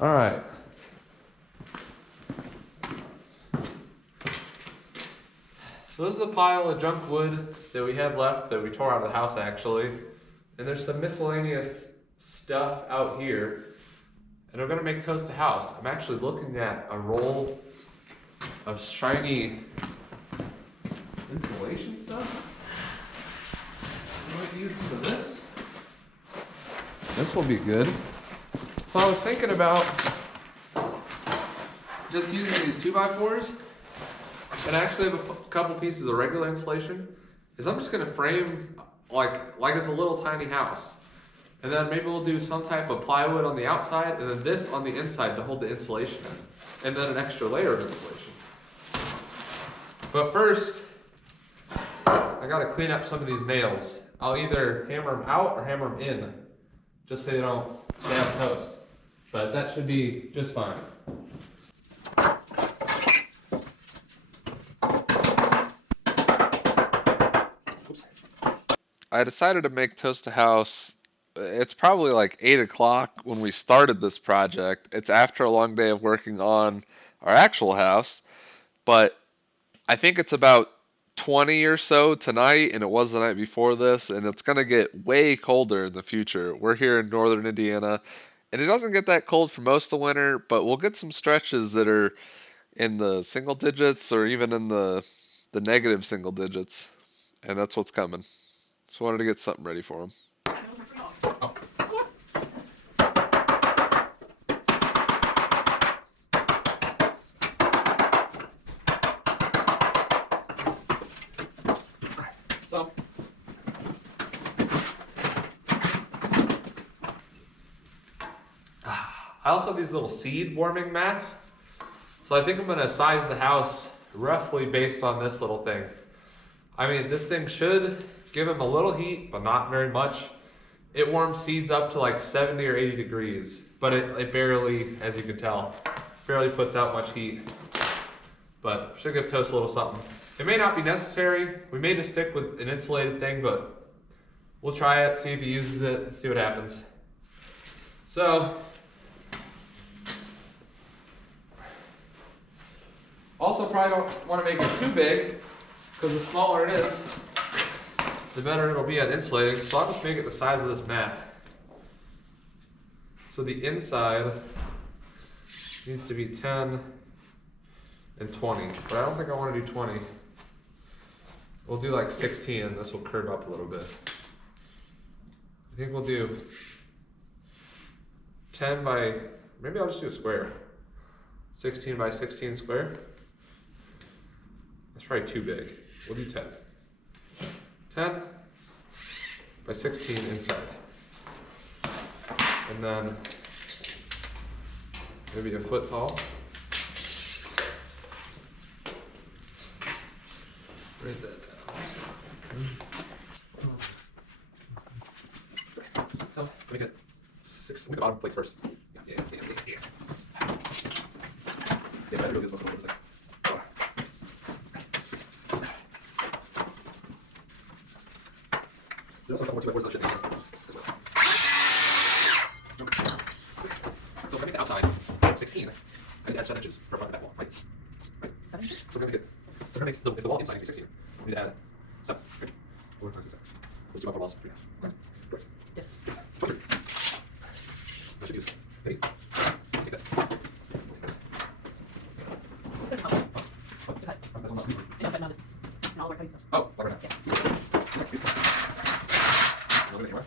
All right. So this is a pile of junk wood that we had left that we tore out of the house actually. And there's some miscellaneous stuff out here. And we're gonna make toast to house. I'm actually looking at a roll of shiny insulation stuff. I might use some of this. This will be good. So I was thinking about just using these 2x4s, and I actually have a couple pieces of regular insulation. Is I'm just gonna frame like it's a little tiny house, and then maybe we'll do some type of plywood on the outside, and then this on the inside to hold the insulation in, and then an extra layer of insulation. But first, I gotta clean up some of these nails. I'll either hammer them out or hammer them in, just so they don't stay on toast. But that should be just fine. Oops. I decided to make toast to house. It's probably like 8 o'clock when we started this project. It's after a long day of working on our actual house, but I think it's about 20 or so tonight, and it was the night before this, and it's going to get way colder in the future. We're here in northern Indiana, and it doesn't get that cold for most of winter, but we'll get some stretches that are in the single digits or even in the negative single digits, and that's what's coming. So I wanted to get something ready for them. Oh. So, I also have these little seed warming mats. So I think I'm gonna size the house roughly based on this little thing. I mean, this thing should give them a little heat, but not very much. It warms seeds up to like 70 or 80 degrees, but it barely, as you can tell, barely puts out much heat. But should give toast a little something. It may not be necessary. We may just stick with an insulated thing, but we'll try it, see if he uses it, see what happens. So, also probably don't want to make it too big, because the smaller it is, the better it'll be at insulating. So I'll just make it the size of this mat. So the inside needs to be 10 and 20, but I don't think I want to do 20. We'll do like 16, and this will curve up a little bit. I think we'll do 10 by, maybe I'll just do a square. 16 by 16 square. That's probably too big. We'll do 10. 10 by 16 inside. And then maybe a foot tall. Write that down. So, make it 6. Make the bottom plates first. Yeah. Yeah, better do this one. There's also a couple more to it. Where's the shit? So if I make the outside 16, I need to add 7 inches for front and back wall, right? 7 inches? So we're gonna make if the wall inside needs to be 16, we need to add 7. Right? 4 times 6. Let's do upper walls. 3 half. Great. Yes. 23. I should use 8. Take that. Oh, right now. Anywhere.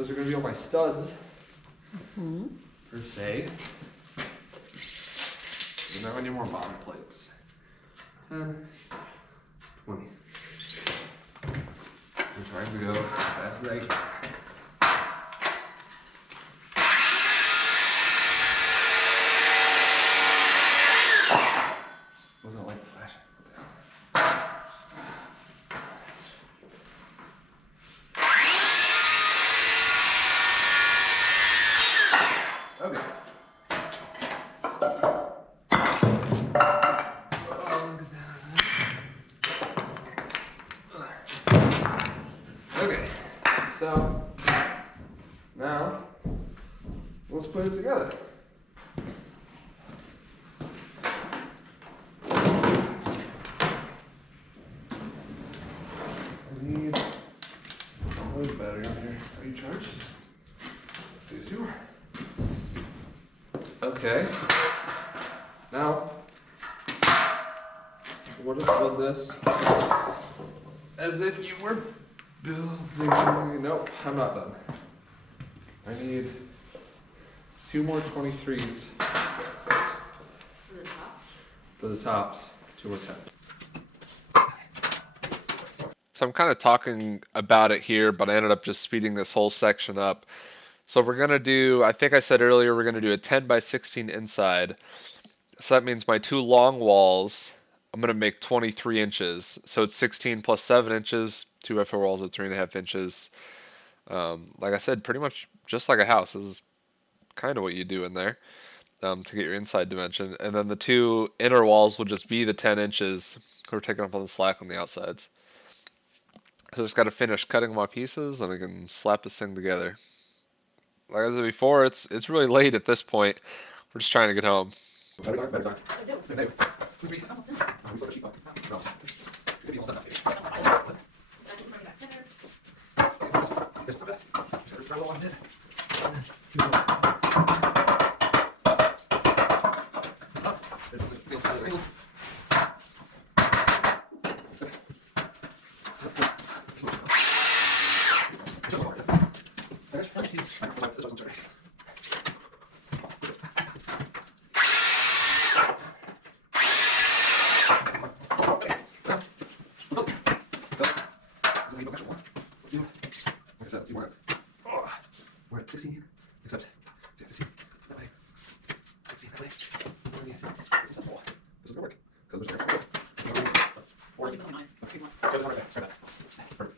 those are going to be all my studs, per se. And now I need more bottom plates. 10, 20. I'm trying to go as fast as I can. Wasn't like flashing. Okay. Okay, so now let's put it together. I need a battery on here. Are you charged? Yes, you are. Okay. Now we'll just build this as if you were building. Nope, I'm not done. I need 2 more 23s. For the tops? For the tops, 2 more 10s. So I'm kind of talking about it here, but I ended up just speeding this whole section up. So we're going to do, I think I said earlier, we're going to do a 10 by 16 inside. So that means my 2 long walls, I'm going to make 23 inches. So it's 16 plus 7 inches, 2 by 4 walls at 3.5 inches. Like I said, pretty much just like a house. This is kind of what you do in there to get your inside dimension. And then the 2 inner walls will just be the 10 inches. We're taking up on the slack on the outsides. So I just got to finish cutting my pieces and I can slap this thing together. Like I said before, it's really late at this point. We're just trying to get home. We're at 16, except 15, that way, 16, that way, 20, this is full. This is gonna work, because there's no or is it right there, try that. Perfect.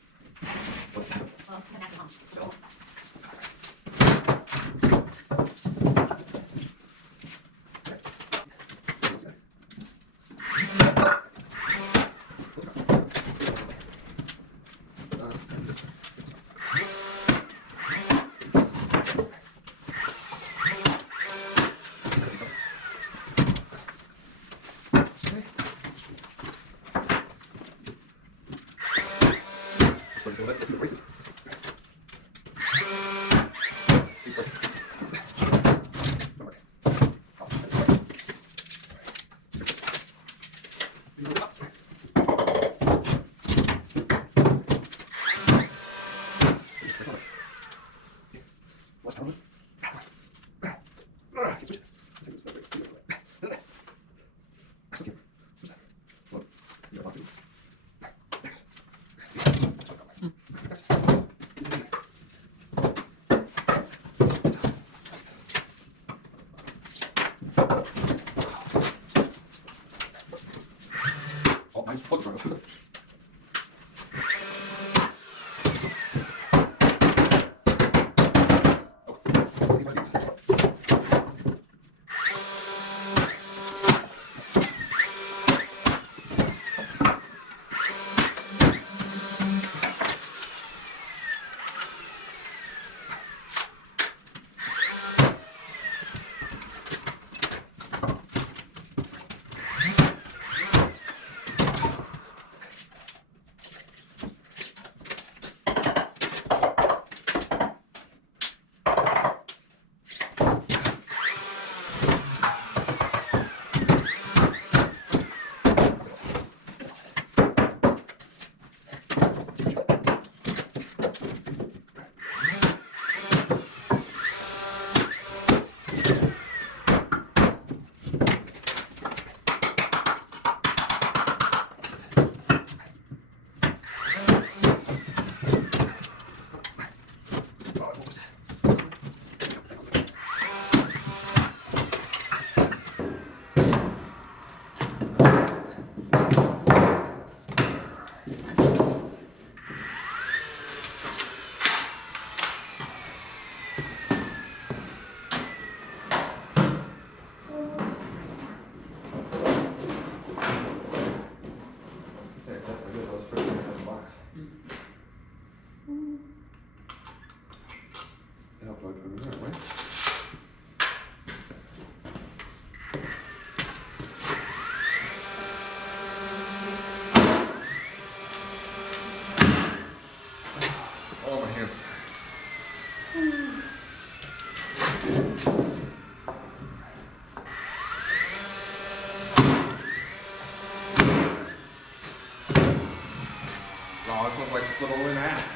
Oh, this one's like split all in half.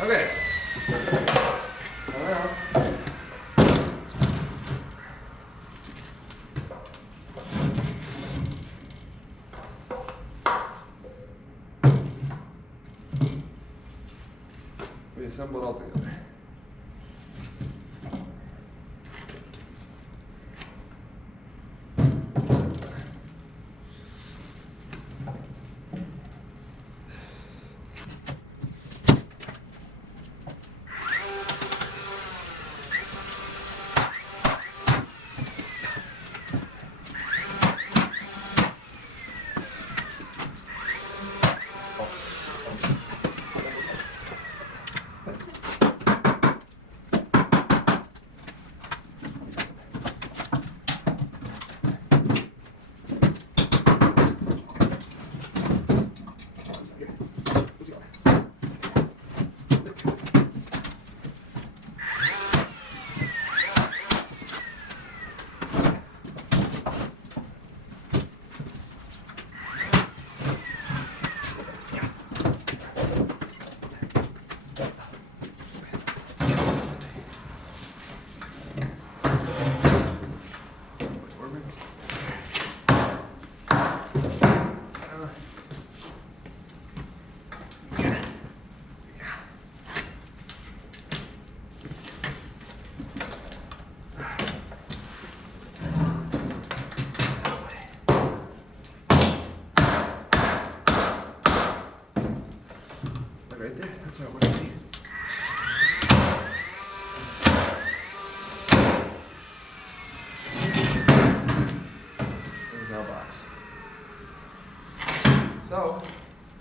Okay. We assemble it all together. Right there, that's what I want to see. There's no box. So,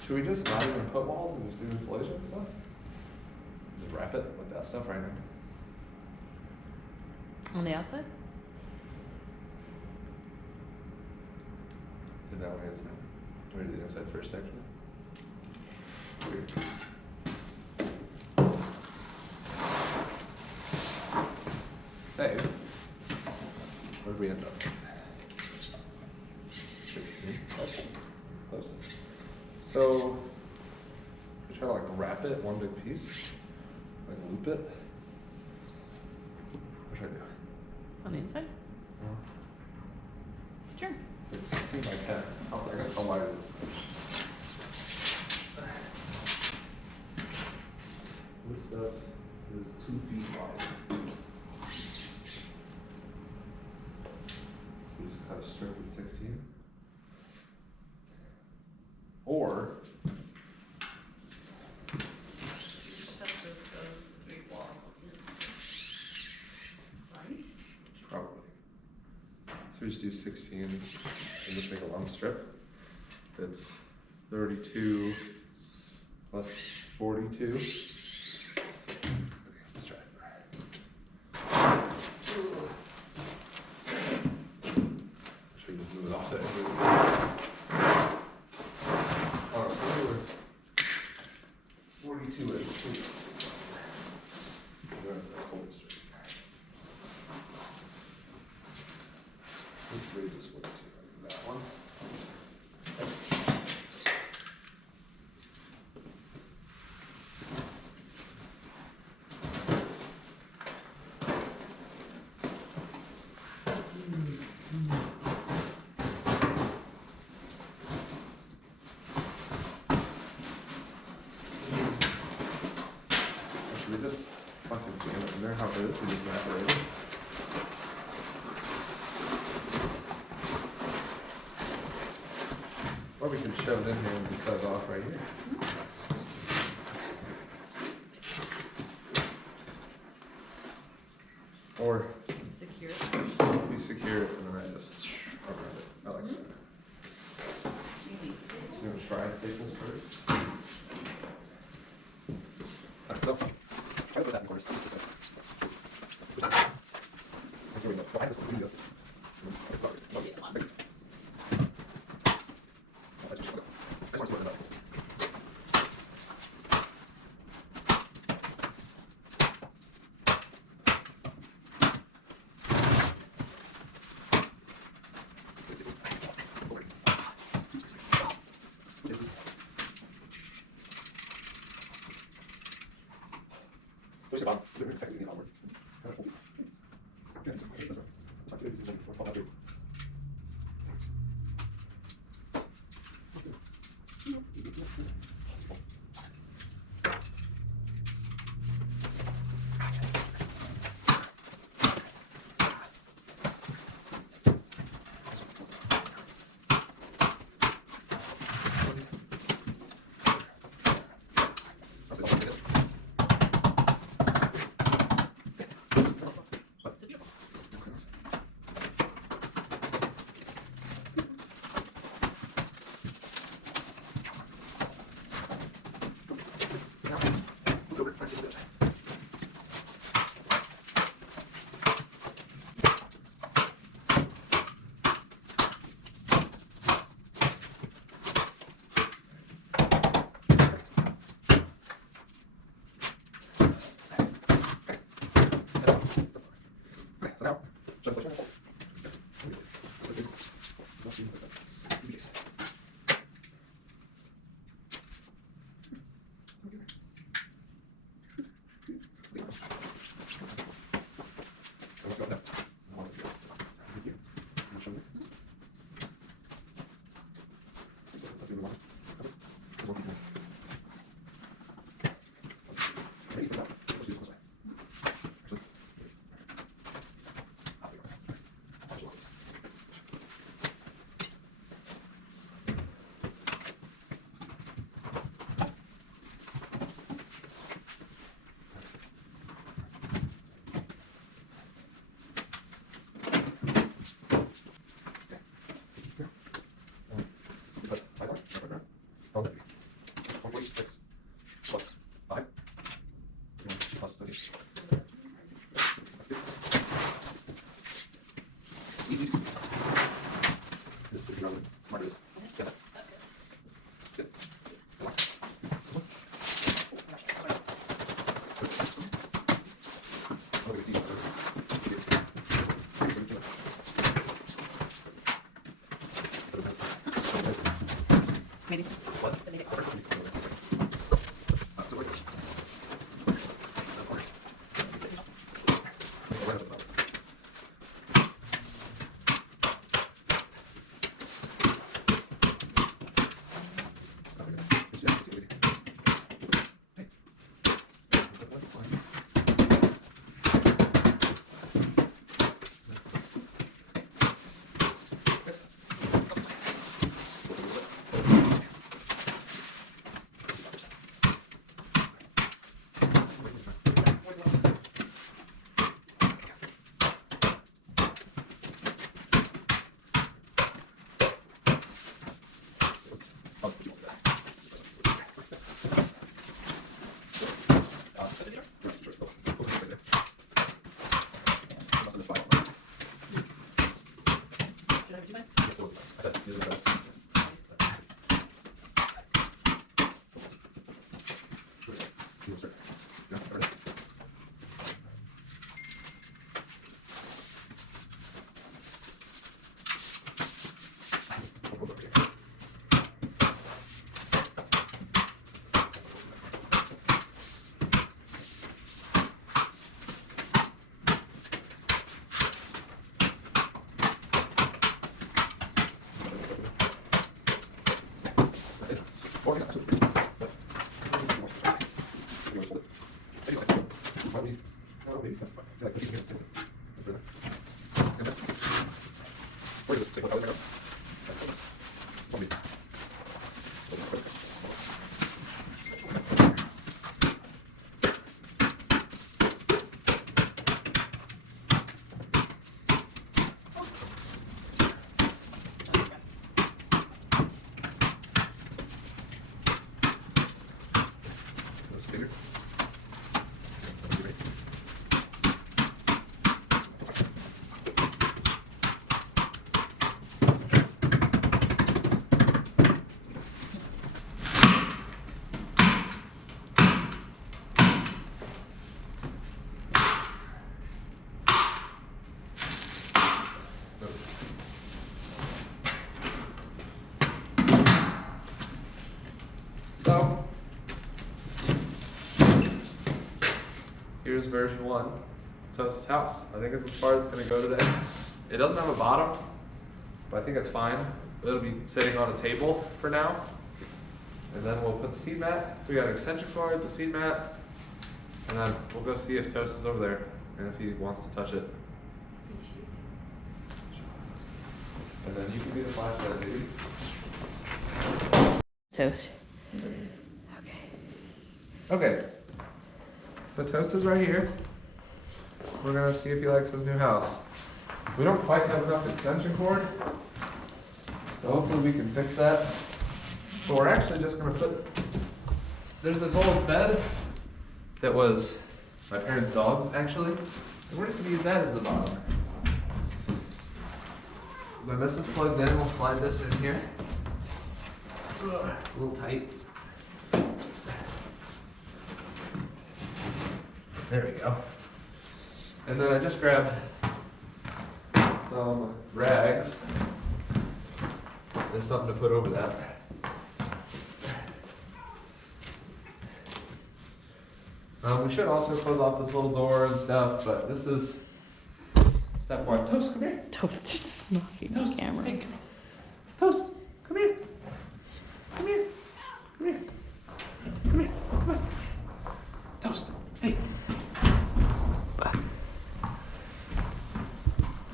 should we just not even put walls and just do insulation and stuff? Just wrap it with that stuff right now. On the outside? Did that one inside. Do we do the inside first, actually? Weird. Save. Where did we end up? 16. Close. So, we try to like wrap it one big piece, like loop it. What should I do? On the inside? Sure. It's 16 by 10. How wide is this? This stuff is 2 feet wide. So we just cut a strip with 16. Or probably. So we just do 16 and just make a long strip. That's 32 plus 42. Okay, let's try it. Should we just move it off there? Oh, 42 is. Let's read this one too. That one. Should we just fucking jam it in there? How it is? We just wrap it in. we can shove it in here and be cut off right here. Or Secure it first. we secure it and then I just around it. I like that. You need So you want to try staples first? So, try to put that in corners. Just a second. That's where we go. Go ahead. Here we go. Yeah, come on. I just want to see what it is. So it's about technically an hour. Maybe. What? To make it cover. Should I have two minutes? That's bigger. So, here's version 1 of Toast's house. I think it's as far as it's going to go today. It doesn't have a bottom, but I think it's fine. It'll be sitting on a table for now. And then we'll put the seat mat. We got an extension cord, the seat mat, and then we'll go see if Toast is over there and if he wants to touch it. And then you can be the flashlight, baby. Toast. Okay. The Toast is right here. We're gonna see if he likes his new house. We don't quite have enough extension cord, so hopefully we can fix that. But we're actually just gonna put, there's this old bed that was my parents' dog's actually, and we're just gonna use that as the bottom. Then this is plugged in, we'll slide this in here. Ugh, it's a little tight. There we go. And then I just grabbed some rags. There's something to put over that. We should also close off this little door and stuff, but this is step 1. Toast, come here. Toast just knocking Toast, the camera. hey, come here. Toast, come here. Come here. Come here. Come here. Come on. Toast, hey.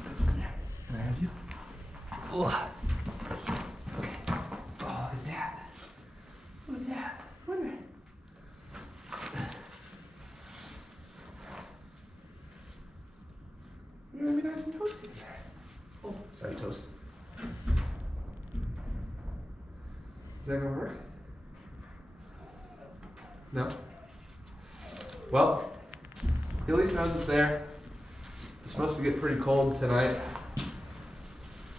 Toast, come here. Can I have you? Oh. Okay. Oh, look at that. Look at that. Go in there. You're gonna be nice and toasty. Oh, sorry, Toast. Is that gonna work? No? Well, he at least knows it's there. It's supposed to get pretty cold tonight.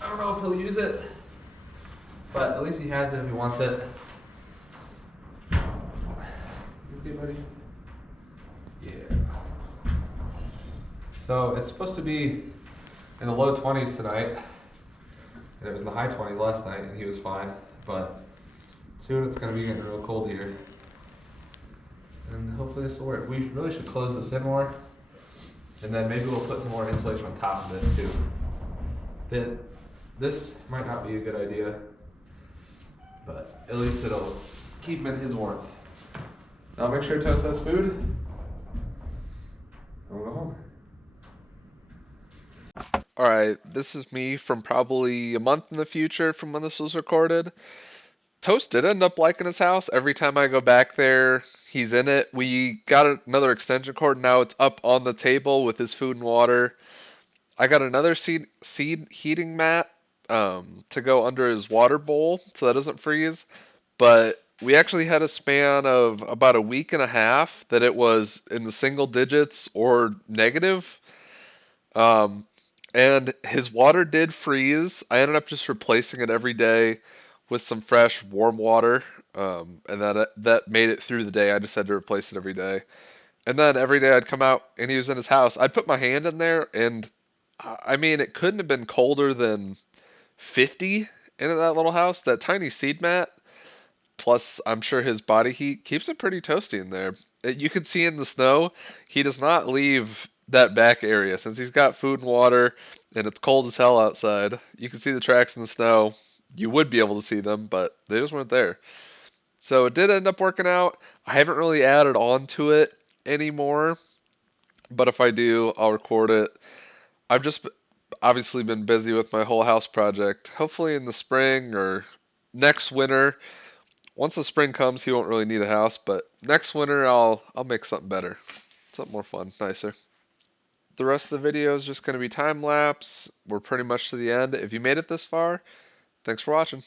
I don't know if he'll use it, but at least he has it if he wants it. You okay, buddy? Yeah. So it's supposed to be in the low 20s tonight, and it was in the high 20s last night, and he was fine. But soon it's going to be getting real cold here, and hopefully this will work. We really should close this in more, and then maybe we'll put some more insulation on top of it too. This might not be a good idea, but at least it'll keep him in his warmth. Now make sure Toast has food, and we'll go home. Alright, this is me from probably a month in the future from when this was recorded. Toast did end up liking his house. Every time I go back there, he's in it. We got another extension cord. Now it's up on the table with his food and water. I got another seed heating mat to go under his water bowl so that doesn't freeze. But we actually had a span of about a week and a half that it was in the single digits or negative. And his water did freeze. I ended up just replacing it every day with some fresh, warm water, and that made it through the day. I just had to replace it every day. And then every day I'd come out and he was in his house. I'd put my hand in there, and I mean, it couldn't have been colder than 50 in that little house. That tiny seed mat, plus I'm sure his body heat keeps it pretty toasty in there. You can see in the snow, he does not leave that back area since he's got food and water and it's cold as hell outside. You can see the tracks in the snow. You would be able to see them, but they just weren't there. So it did end up working out. I haven't really added on to it anymore, but if I do, I'll record it. I've just obviously been busy with my whole house project. Hopefully in the spring or next winter, Once the spring comes, he won't really need a house, but next winter I'll make something better. Something more fun, nicer. The rest of the video is just going to be time lapse. We're pretty much to the end. If you made it this far, thanks for watching.